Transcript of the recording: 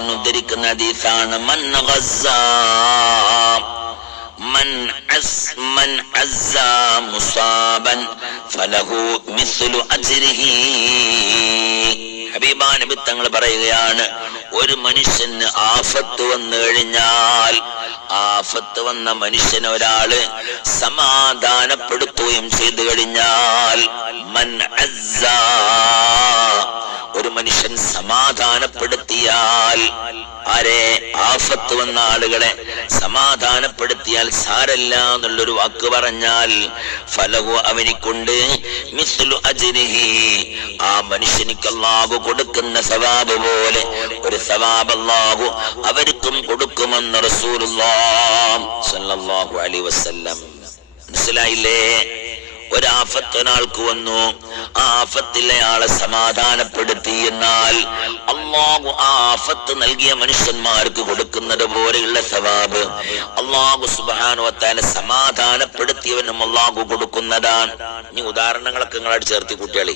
എന്ന് ഉദ്ധരിക്കുന്ന ഹദീസാണ് മൻ അസ്സാ മുസാബൻ ഫലഹു മിസ്ലു അജ്രിഹി. ഹബീബാ നബി തങ്ങൾ പറയുകയാണ്, ഒരു മനുഷ്യന് ആഫത്ത് വന്നു കഴിഞ്ഞാൽ, ആഫത്ത് വന്ന മനുഷ്യനെ ഒരാള് സമാധാനപ്പെടുത്തുകയും ചെയ്തു കഴിഞ്ഞാൽ, മൻ അസ്സാ, ഒരു മനുഷ്യൻ സമാധാനപ്പെടുത്തിയാൽ, ആരെ? ആഫത്ത് വന്ന ആളുകളെ സമാധാനപ്പെടുത്തിയാൽ, സാരല്ല എന്നുള്ളൊരു വാക്ക് പറഞ്ഞാൽ, ഫലഹു, അവനിക്കൊണ്ട് മിസ്ലു അജ്രിഹി, ആ മനുഷ്യനിക്ക് അല്ലാഹു കൊടുക്കുന്ന സവാബ് പോലെ ഒരു സവാബ് അല്ലാഹു അവർക്കും കൊടുക്കുമെന്ന് റസൂലുള്ളാഹി സ്വല്ലല്ലാഹു അലൈഹി വസല്ലം. മനസ്സിലായില്ലേ? ഒരാഫത്ത് ഒരാൾക്ക് വന്നു, ആ ആഫത്തിലെ ആളെ സമാധാനപ്പെടുത്തി എന്നാൽ അല്ലാഹു ആ ആഫത്ത് നൽകിയ മനുഷ്യന്മാർക്ക് കൊടുക്കുന്നത് പോലെയുള്ള സവാബ് അല്ലാഹു സുബ്ഹാനഹു വ തആല സമാധാനപ്പെടുത്തിയവനും അല്ലാഹു കൊടുക്കുന്നതാണ്. ഇനി ഉദാഹരണങ്ങളൊക്കെ നിങ്ങളായിട്ട് ചേർത്തി കുട്ടികളെ